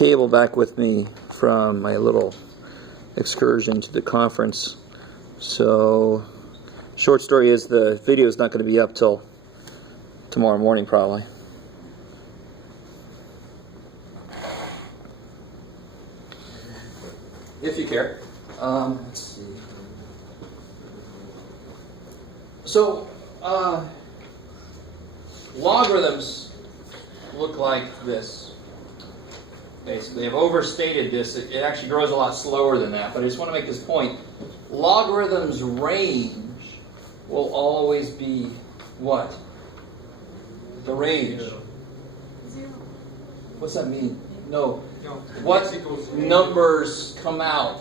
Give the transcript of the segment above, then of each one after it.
cable back with me from my little excursion to the conference. So, short story is the video is not going to be up till tomorrow morning probably. If you care. Let's see. So, logarithms look like this. Basically, I've overstated this. It actually grows a lot slower than that, but I just want to make this point. Logarithms' range will always be what? The range. Zero. What's that mean? No. What numbers come out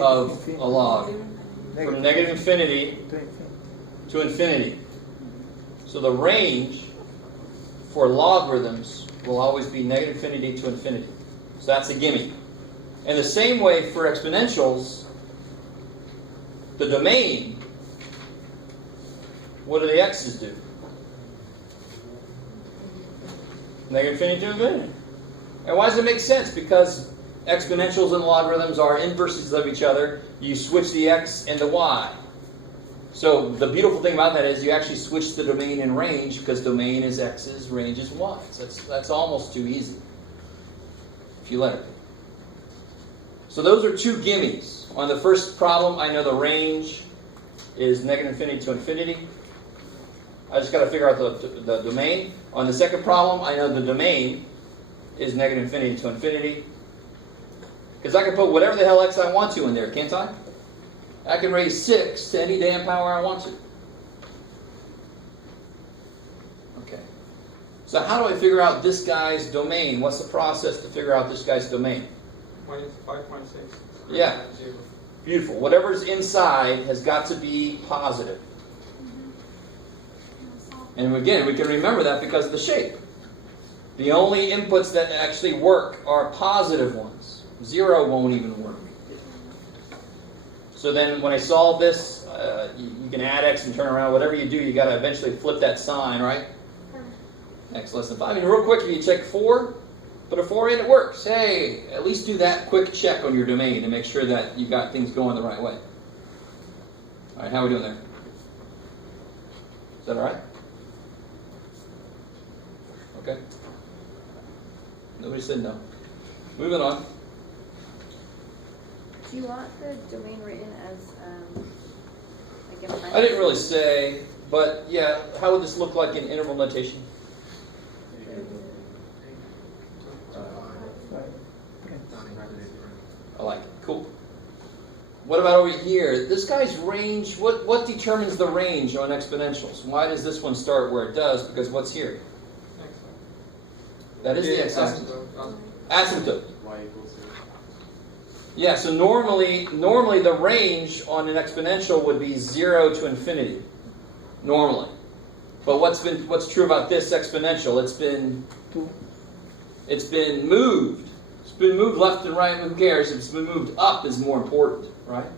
of a log? From negative infinity to infinity. So the range for logarithms will always be negative infinity to infinity. So that's a gimme. And the same way for exponentials, the domain, what do the x's do? Negative infinity to infinity. And why does it make sense? Because exponentials and logarithms are inverses of each other. You switch the x and the y. So the beautiful thing about that is you actually switch the domain and range because domain is x's, range is y's. That's almost too easy if you let it be. So those are two gimmies. On the first problem, I know the range is negative infinity to infinity. I just got to figure out the domain. On the second problem, I know the domain is negative infinity to infinity. Because I can put whatever the hell x I want to in there, can't I? I can raise 6 to any damn power I want to. Okay. So how do I figure out this guy's domain? What's the process to figure out this guy's domain? Minus 5.6. Yeah. Beautiful. Whatever's inside has got to be positive. And again, we can remember that because of the shape. The only inputs that actually work are positive ones. 0 won't even work. So then when I solve this, you can add x and turn around. Whatever you do, you got to eventually flip that sign, right? X less than 5. I mean, real quick, if you check 4, put a 4 in, it works. Hey, at least do that quick check on your domain to make sure that you got things going the right way. All right, how are we doing there? Is that all right? Okay. Nobody said no. Moving on. Do you want the domain written as like a minus? I didn't really say, but yeah, how would this look like in interval notation? I like it. Cool. What about over here? This guy's range, what determines the range on exponentials? Why does this one start where it does? Because what's here? That is the x-asymptote. Asymptote. Y equals 0. Yeah, so normally the range on an exponential would be 0 to infinity. Normally. But what's true about this exponential? It's been moved. It's been moved left and right, who cares? If it's been moved up is more important, right?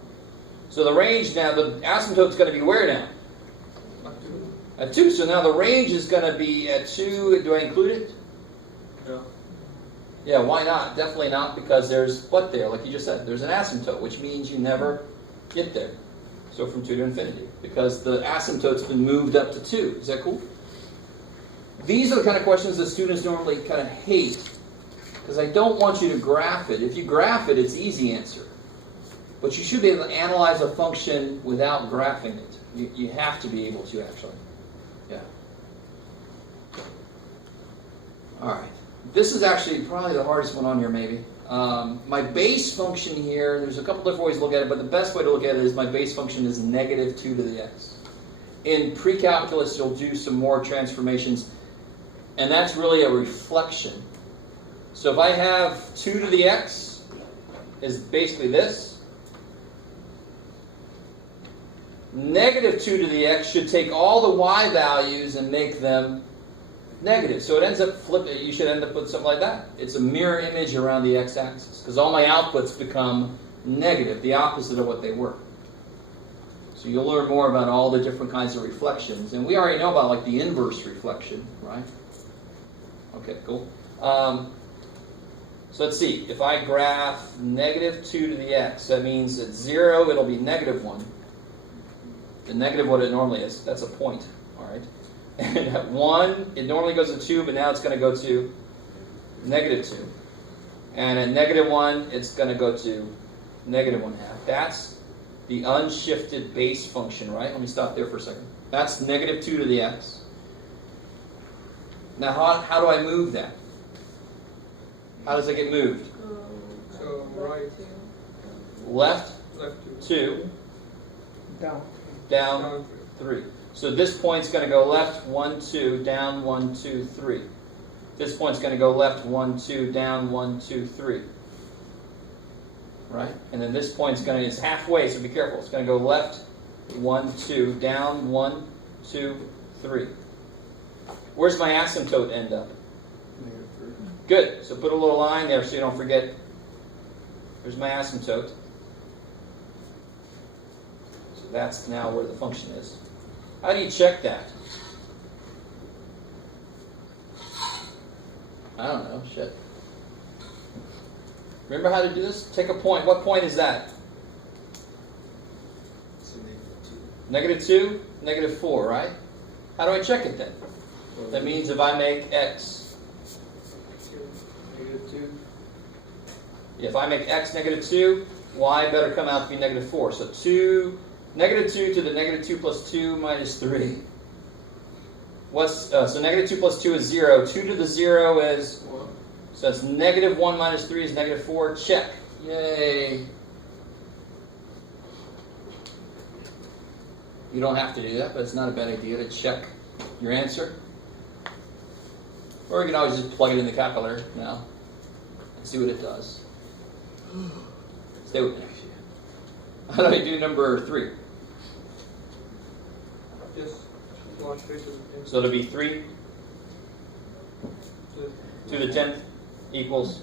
So the range now, the asymptote's going to be where now? At 2. So now the range is going to be at 2. Do I include it? Yeah. Yeah, why not? Definitely not, because there's what there, like you just said. There's an asymptote, which means you never get there. So from 2 to infinity, because the asymptote's been moved up to 2. Is that cool? These are the kind of questions that students normally kind of hate, because I don't want you to graph it. If you graph it, it's easy answer. But you should be able to analyze a function without graphing it. You have to be able to, actually. Yeah. All right. This is actually probably the hardest one on here, maybe. My base function here, there's a couple different ways to look at it, but the best way to look at it is my base function is negative 2 to the x. In pre-calculus, you'll do some more transformations, and that's really a reflection. So if I have 2 to the x is basically this. Negative 2 to the x should take all the y values and make them negative. So it ends up flipping. You should end up with something like that. It's a mirror image around the x-axis because all my outputs become negative, the opposite of what they were. So you'll learn more about all the different kinds of reflections. And we already know about like the inverse reflection, right? Okay, cool. So let's see. If I graph negative 2 to the x, that means at 0 it'll be negative 1. The negative what it normally is. That's a point. All right. And at 1, it normally goes to 2, but now it's going to go to negative 2. And at negative 1, it's going to go to negative 1/2. That's the unshifted base function, right? Let me stop there for a second. That's negative 2 to the x. Now, how do I move that? How does it get moved? So right, Left left 2, Down. down down 3. So this point's going to go left 1, 2, down 1, 2, 3. This point's going to go left 1, 2, down 1, 2, 3. Right? And then this point's going to, it's halfway, so be careful. It's going to go left 1, 2, down 1, 2, 3. Where's my asymptote end up? Good. So put a little line there so you don't forget. There's my asymptote. So that's now where the function is. How do you check that? I don't know. Shit. Remember how to do this? Take a point. What point is that? Negative 2, negative 4, right? How do I check it then? That means if I make x, negative 2. if I make x negative 2, y better come out to be negative 4. So 2, negative 2 to the negative 2 plus 2 minus 3. So negative 2 plus 2 is 0. 2 to the 0 is, so it's negative 1 minus 3 is negative 4. Check. Yay. You don't have to do that, but it's not a bad idea to check your answer. Or you can always just plug it in the calculator now and see what it does. Stay with me. How do I do number 3? Just go straight to the So it'll be 3 to to the 10th equals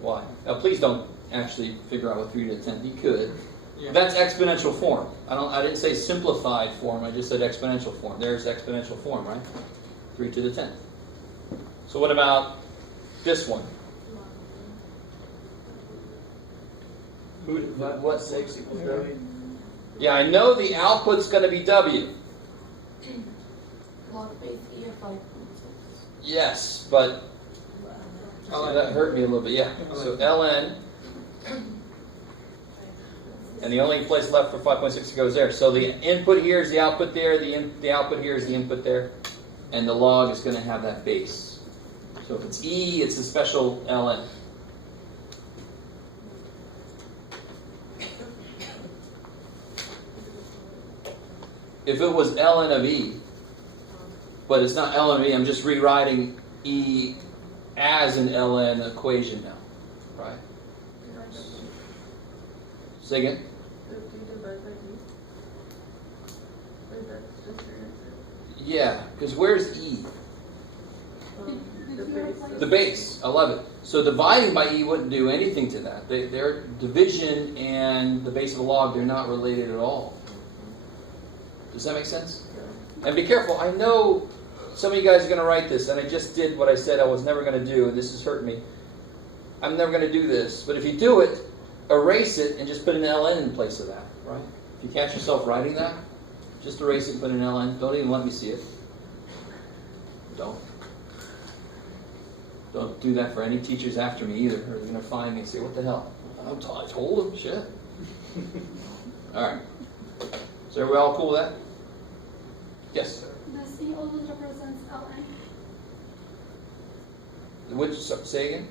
y. Now please don't actually figure out what 3 to the 10th. You could. yeah. That's exponential form. I didn't say simplified form. I just said exponential form. There's exponential form, right? 3 to the 10th. So what about this one? What? 6 equals W. Yeah, I know the output's going to be W. Log base E of 5.6. Yes, but so that hurt me a little bit. Yeah. So ln, and the only place left for 5.6 goes there. So the input here is the output there. The output here is the input there, and the log is going to have that base. So if it's E, it's a special ln. If it was ln of E, but it's not ln of E, I'm just rewriting E as an ln equation now, right? Say again? Yeah, because where's E? The base. I love it. So dividing by E wouldn't do anything to that. Their division and the base of the log, they're not related at all. Does that make sense? And be careful. I know some of you guys are going to write this, and I just did what I said I was never going to do, and this has hurt me. I'm never going to do this. But if you do it, erase it and just put an ln in place of that, right? If you catch yourself writing that, just erase it and put an ln. Don't even let me see it. Don't. Don't do that for any teachers after me either, or they're going to find me and say, what the hell? I told them, shit. All right. So are we all cool with that? Yes? Does E always represents Ln? Which, say again?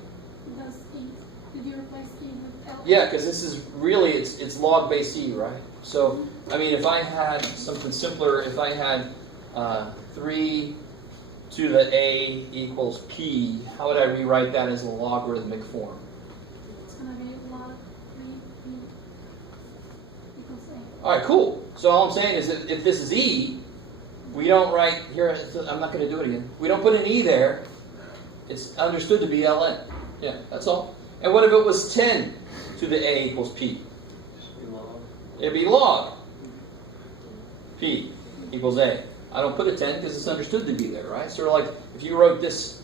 Does E, did you replace E with Ln? Yeah, because this is really, it's log base E, right? So, I mean, if I had something simpler, if I had 3 to the A equals P, how would I rewrite that as a logarithmic form? It's going to be log 3P equals A. All right, cool. So all I'm saying is that if this is E, we don't write, here, I'm not going to do it again. We don't put an E there. It's understood to be ln. Yeah, that's all. And what if it was 10 to the A equals P? It'd be log P equals A. I don't put a 10 because it's understood to be there, right? Sort of like if you wrote this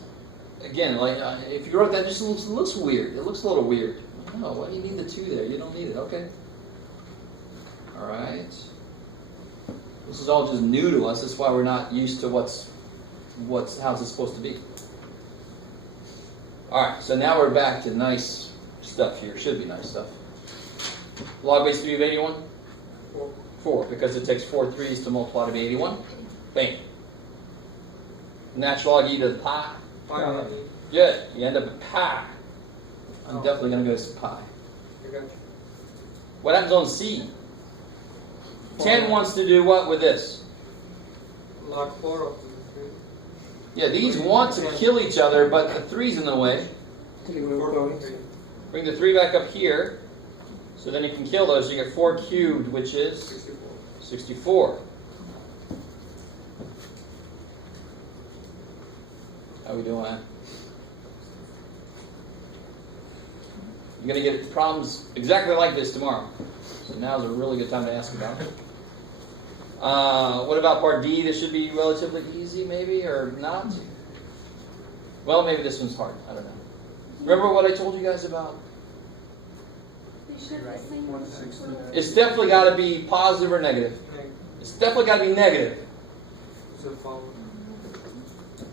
again, like if you wrote that, it just looks weird. It looks a little weird. No, why do you need the 2 there? You don't need it. Okay. All right. This is all just new to us. That's why we're not used to how's it supposed to be. All right. So now we're back to nice stuff here. Should be nice stuff. Log base 3 of 81. 4, because it takes 4 3s to multiply to be 81. Bam. Natural log e to the pi. Pi. Good. You end up at pi. I'm Oh. definitely going to go to pi. I got you. What happens on C? 10 wants to do what with this? Log 4 of the 3. Yeah, these want to kill each other, but the 3's in the way. 4 of the 3. Bring the 3 back up here. So then you can kill those. You get 4 cubed, which is 64. 64. How we doing? You're going to get problems exactly like this tomorrow. So now's a really good time to ask about it. What about part D? This should be relatively easy, maybe, or not? Well, maybe this one's hard. I don't know. Remember what I told you guys about? They share the same. 160. It's definitely got to be positive or negative. It's definitely got to be negative. Is it found?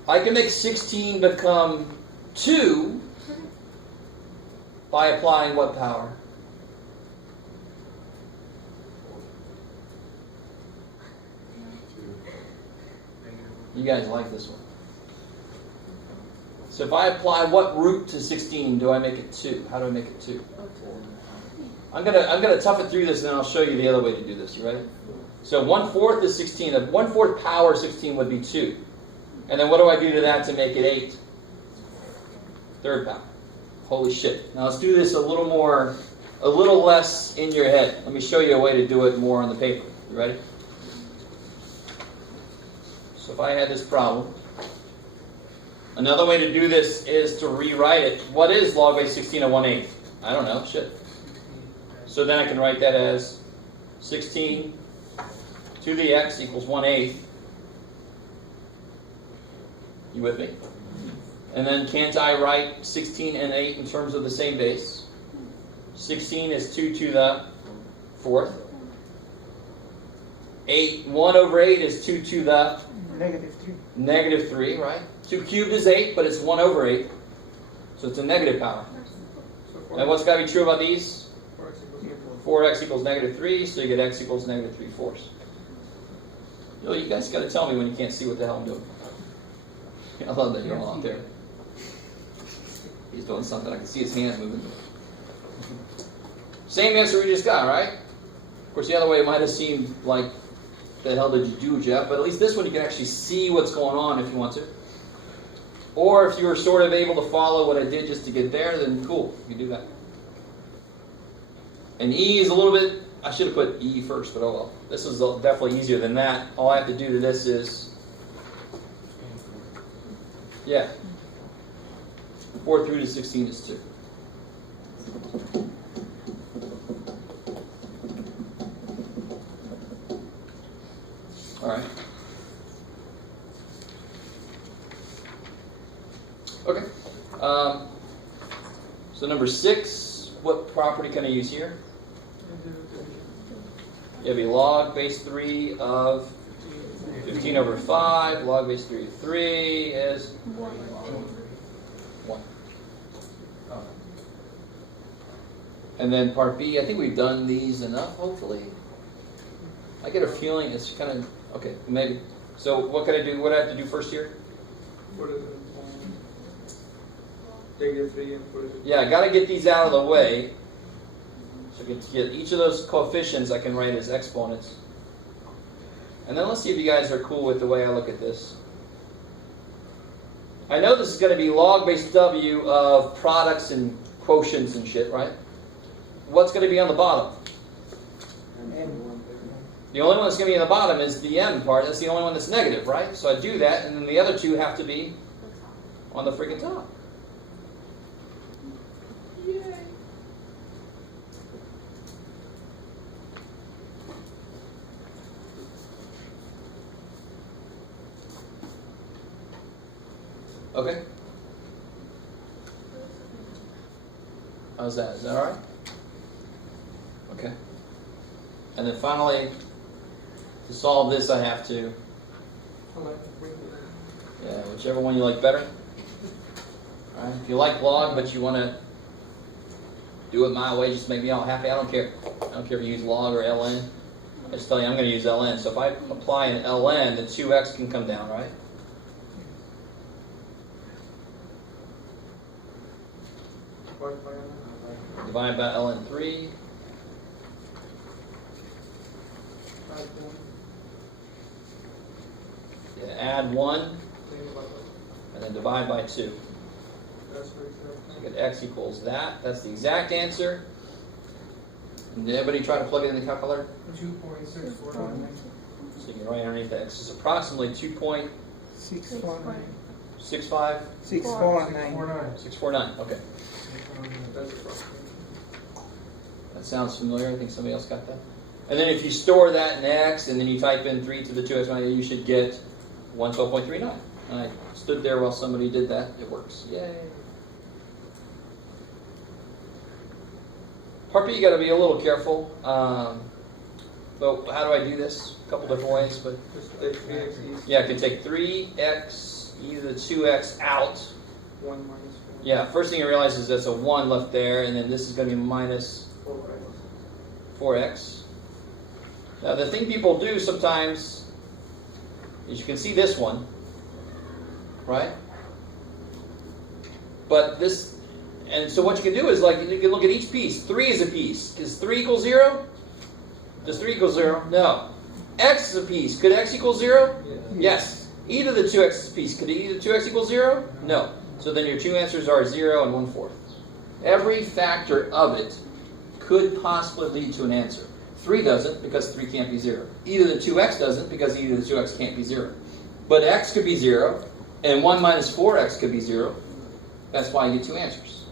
I can make 16 become 2 by applying what power? You guys like this one. So if I apply what root to 16, do I make it 2? How do I make it 2? I'm gonna tough it through this, and then I'll show you the other way to do this. You ready? So 1/4 is 16. The 1/4 power 16 would be 2. And then what do I do to that to make it 8? Third power. Holy shit. Now let's do this a little less in your head. Let me show you a way to do it more on the paper. You ready? So if I had this problem, another way to do this is to rewrite it. What is log base 16 of 1/8? I don't know. Shit. So then I can write that as 16 to the x equals 1/8. You with me? And then can't I write 16 and 8 in terms of the same base? 16 is 2 to the 4th. 1/8 is 2 to the -3, right? 2 cubed is 8, but it's 1/8. So it's a negative power. So And what's got to be true about these? 4x 4x equals equals -3, so you get x equals -3/4. You guys got to tell me when you can't see what the hell I'm doing. I love that you're all out there. He's doing something. I can see his hand moving. Same answer we just got, right? Of course, the other way it might have seemed like, the hell did you do, Jeff? But at least this one you can actually see what's going on if you want to. Or if you were sort of able to follow what I did just to get there, then cool, you can do that. And E is a little bit, I should have put E first, but oh well. This is definitely easier than that. All I have to do to this is, yeah, 4 through to 16 is 2. All right. Okay. So number 6, what property can I use here? You have a log base 3 of 15 over 5. Log base 3 of 3 is 1. And then part B, I think we've done these enough, hopefully. I get a feeling it's kind of, okay, maybe. So what can I do? What do I have to do first here? Put it -3 and put it. Yeah, I got to get these out of the way. So to get each of those coefficients I can write as exponents. And then let's see if you guys are cool with the way I look at this. I know this is going to be log base W of products and quotients and shit, right? What's going to be on the bottom? The only one that's going to be on the bottom is the m part. That's the only one that's negative, right? So I do that, and then the other two have to be on the freaking top. Yay. Okay. How's that? Is that all right? Okay. And then finally, to solve this, I have to, I like to bring it yeah, whichever one you like better. All right. If you like log, but you want to do it my way, just make me all happy. I don't care. I don't care if you use log or ln. I just tell you I'm going to use ln. So if I apply an ln, the 2x can come down, right? Divide by ln. Divide by ln3. Add 1. Yeah, add 1, Think about it. and then divide by 2. That's what So it's you get x equals that. That's the exact answer. Did anybody try to plug it in the calculator? 2.649. So you can write underneath x is approximately 2.65, 649. 649. 649. Okay. That's approximately. That sounds familiar. I think somebody else got that. And then if you store that in x and then you type in 3 to the 2x, you should get 112.39. I stood there while somebody did that. It works. Yay. Part B, you got to be a little careful. But how do I do this? A couple different ways. But Just take 3x east. yeah, I can take 3x, either the 2x out. 1 minus 1. Yeah, first thing you realize is there's a 1 left there, and then this is going to be minus 4x. 4x. Now, the thing people do sometimes is you can see this one, right? But this, and so what you can do is like, you can look at each piece. 3 is a piece. Is 3 equal 0? Does 3 equal 0? No. X is a piece. Could x equal 0? Yes. Yes. E to the 2x is a piece. Could e to the 2x equal 0? No. So then your two answers are 0 and 1/4. Every factor of it could possibly lead to an answer. 3 doesn't, because 3 can't be 0. E to the 2x doesn't, because e to the 2x can't be 0. But x could be 0, and 1 minus 4x could be 0. That's why you get two answers.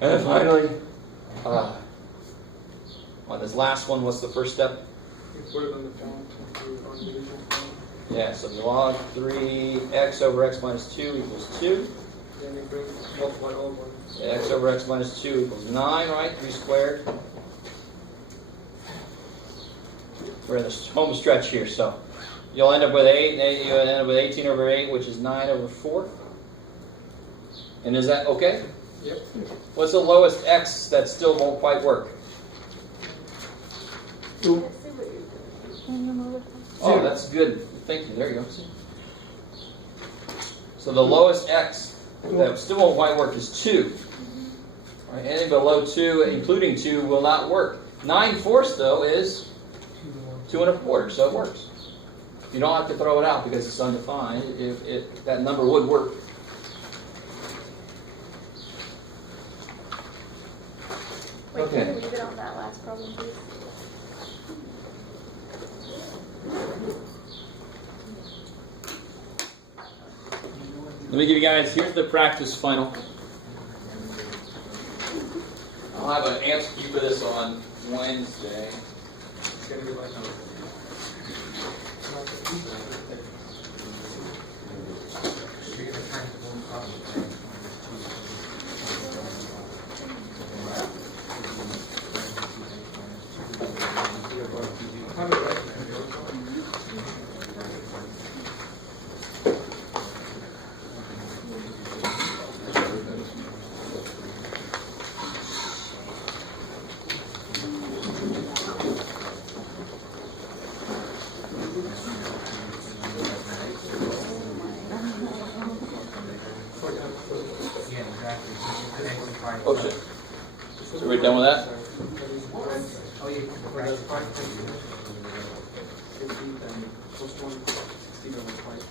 And then finally, on this last one, what's the first step? You put it on the phone. On division phone. Yeah, so log 3x over x minus 2 equals 2. Then you bring multiply all ones. X over x minus 2 equals 9, right? 3 squared. We're in the home stretch here, so you'll end up with 8, and you'll end up with 18 over 8, which is 9 over 4. And is that okay? Yep. What's the lowest x that still won't quite work? 2. Can you move it? Oh, that's good. Thank you. There you go. So the lowest x that still won't quite work is 2. All right, anything below 2, including 2, will not work. 9/4 though is 2 1/4, so it works. You don't have to throw it out because it's undefined. If that number would work. Wait, Okay. can you leave it on that last problem, please? Let me give you guys, here's the practice final. I'll have an answer key for this on Wednesday. It's gonna be like Oh shit. So we're done with that?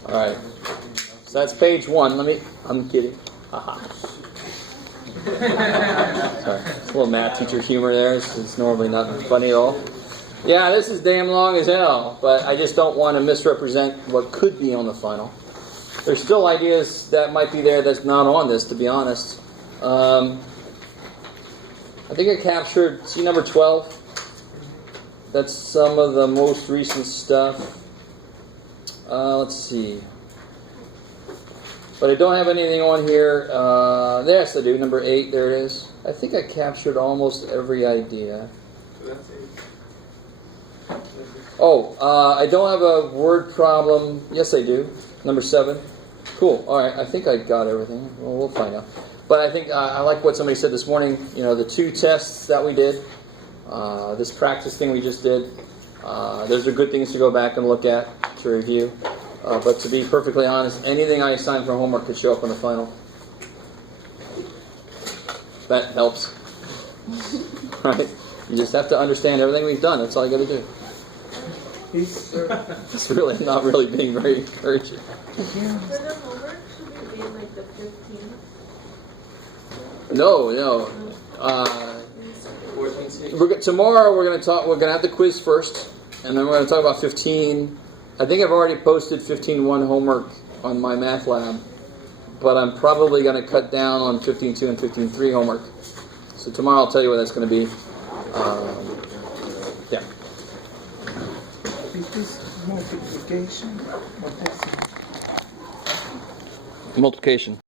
Alright. So that's page 1. I'm kidding. Haha. Sorry. It's a little math teacher humor there. It's normally not funny at all. Yeah, this is damn long as hell, but I just don't want to misrepresent what could be on the final. There's still ideas that might be there that's not on this, to be honest. I think I captured, see number 12? That's some of the most recent stuff. Let's see. But I don't have anything on here. Yes, I do. Number 8, there it is. I think I captured almost every idea. So that's 8. Oh, I don't have a word problem. Yes, I do. Number 7. Cool. All right. I think I got everything. Well, we'll find out. But I think I like what somebody said this morning. You know, the 2 tests that we did, this practice thing we just did, those are good things to go back and look at, to review. But to be perfectly honest, anything I assign for homework could show up on the final. That helps. Right? You just have to understand everything we've done. That's all you got to do. It's really not really being very encouraging. For the homework, should we be in like the 15th? No. Tomorrow we're going to talk. We're going to have the quiz first, and then we're going to talk about 15. I think I've already posted 15.1 homework on my math lab, but I'm probably going to cut down on 15.2 and 15.3 homework. So tomorrow I'll tell you what that's going to be. Yeah. Is this multiplication or decimal? Multiplication.